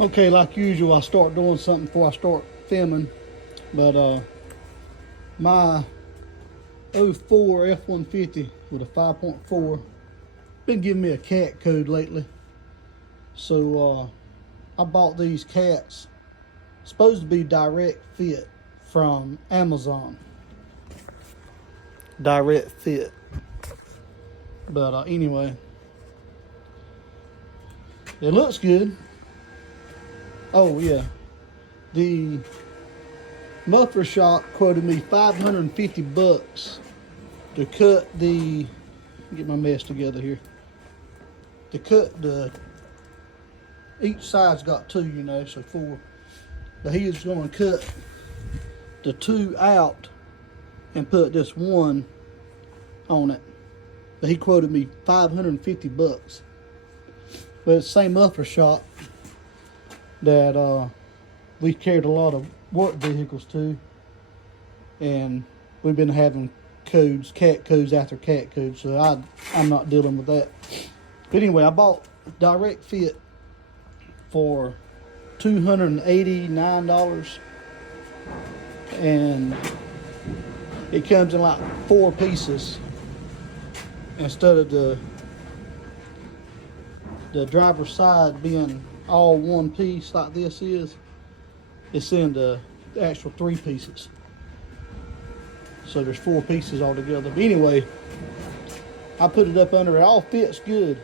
Okay, like usual, I start doing something before I start filming. But my '04 F150 with a 5.4 been giving me a cat code lately. So I bought these cats. Supposed to be direct fit from Amazon. Direct fit. But anyway, it looks good. Oh yeah, the muffler shop quoted me $550 to cut the. Get my mess together here. To cut each side's got two, so four. But he is going to cut the two out and put this one on it. But he quoted me $550. But it's the same muffler shop that we carried a lot of work vehicles to, and we've been having codes, cat codes after cat codes, so I'm not dealing with that. But anyway, I bought direct fit for $289, and it comes in like 4 pieces instead of the driver's side being all one piece like this is. It's in the actual 3 pieces, so there's 4 pieces altogether. But anyway, I put it up under it. All fits good,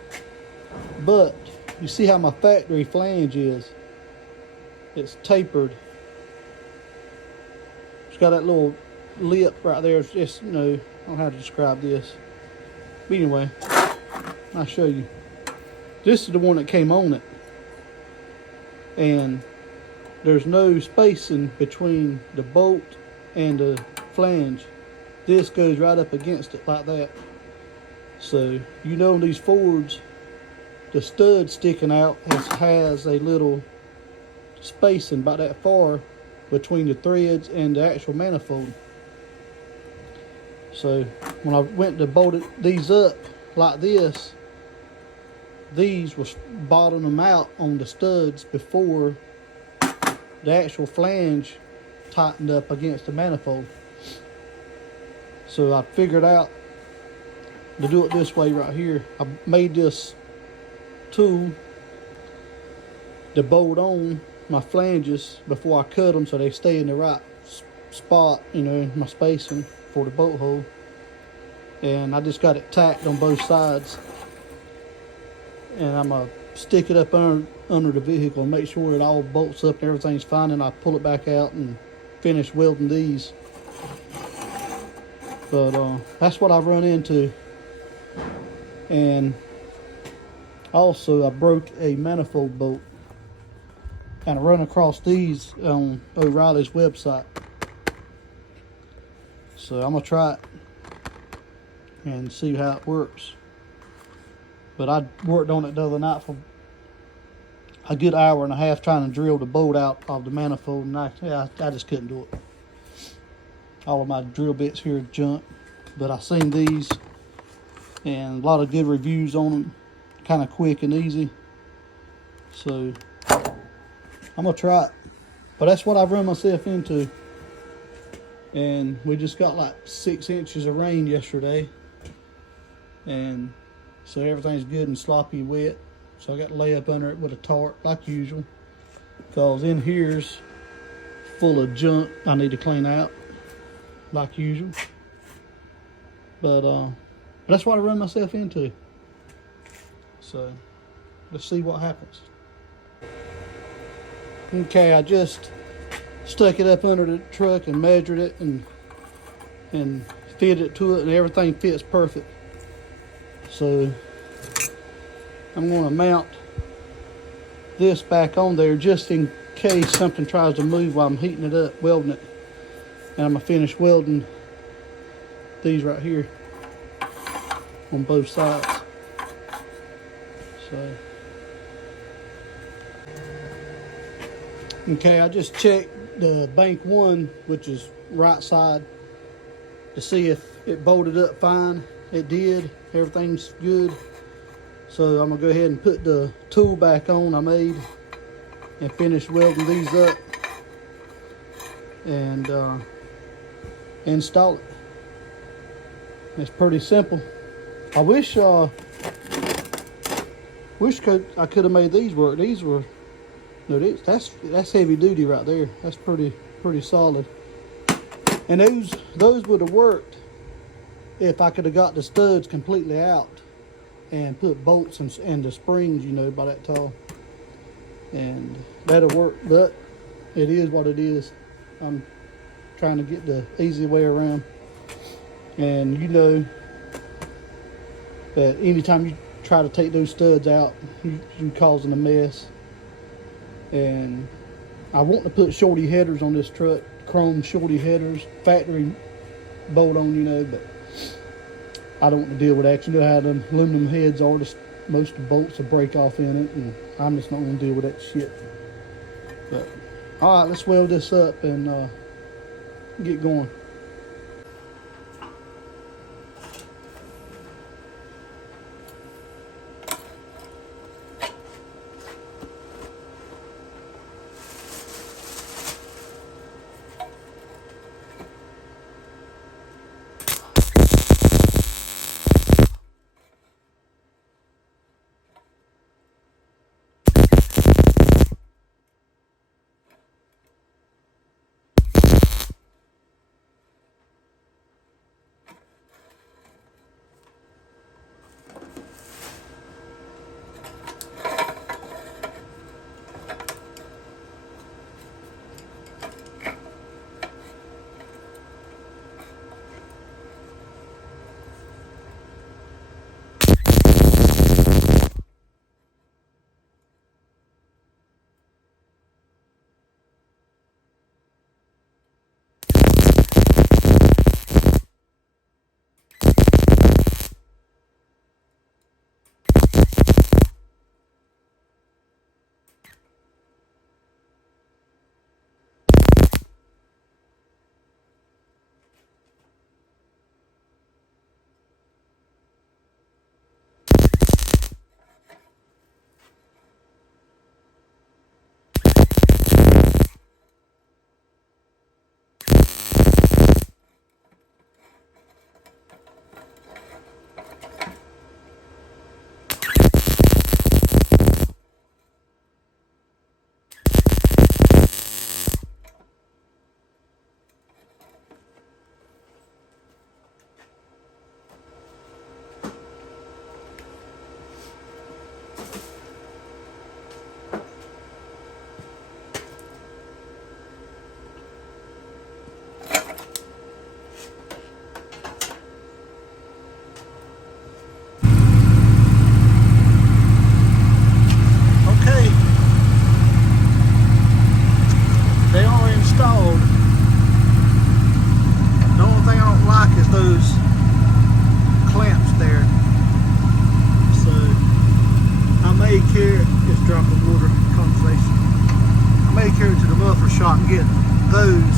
but you see how my factory flange is? It's tapered. It's got that little lip right there. It's just, I don't know how to describe this. But anyway, I'll show you. This is the one that came on it, and there's no spacing between the bolt and the flange. This goes right up against it like that. So these Fords, the stud sticking out has a little spacing about that far between the threads and the actual manifold. So when I went to bolt these up like this, these was bottoming them out on the studs before the actual flange tightened up against the manifold. So I figured out to do it this way right here. I made this tool to bolt on my flanges before I cut them, so they stay in the right spot, my spacing for the bolt hole. And I just got it tacked on both sides, and I'm gonna stick it up under the vehicle and make sure it all bolts up and everything's fine, and I pull it back out and finish welding these. But that's what I've run into. And also I broke a manifold bolt, and I run across these on O'Reilly's website. So I'm gonna try it and see how it works. But I worked on it the other night for a good hour and a half trying to drill the bolt out of the manifold, and I just couldn't do it. All of my drill bits here are junk, but I seen these and a lot of good reviews on them, kind of quick and easy. So I'm gonna try it. But that's what I've run myself into. And we just got like 6 inches of rain yesterday, and so everything's good and sloppy wet. So I got to lay up under it with a tarp like usual, because in here's full of junk I need to clean out like usual. But that's what I run myself into. So let's see what happens. Okay, I just stuck it up under the truck and measured it and fit it to it, and everything fits perfect. So I'm going to mount this back on there just in case something tries to move while I'm heating it up, welding it. And I'm going to finish welding these right here on both sides. So okay, I just checked the bank 1, which is right side, to see if it bolted up fine. It did. Everything's good. So I'm gonna go ahead and put the tool back on I made and finish welding these up and install it. It's pretty simple. I wish I could have made these work. These were that's heavy duty right there. That's pretty solid. And those would have worked if I could have got the studs completely out and put bolts and the springs, you know, by that tall. And that'll work, but it is what it is. I'm trying to get the easy way around. And you know that anytime you try to take those studs out, you're causing a mess. And I want to put shorty headers on this truck, chrome shorty headers, factory bolt on, you know, but I don't want to deal with that. You know how the aluminum heads are, most of the bolts will break off in it, and I'm just not going to deal with that shit. But all right, let's weld this up and get going. Shop and get those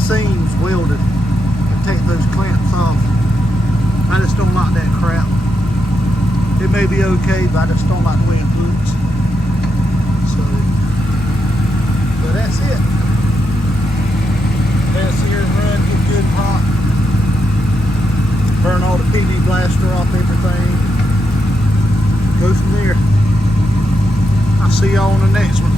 seams welded and take those clamps off. I just don't like that crap. It may be okay, but I just don't like the way it looks. So, but that's it. Let's here and run, get good and hot. Burn all the PD blaster off everything. Go from there. I'll see y'all on the next one.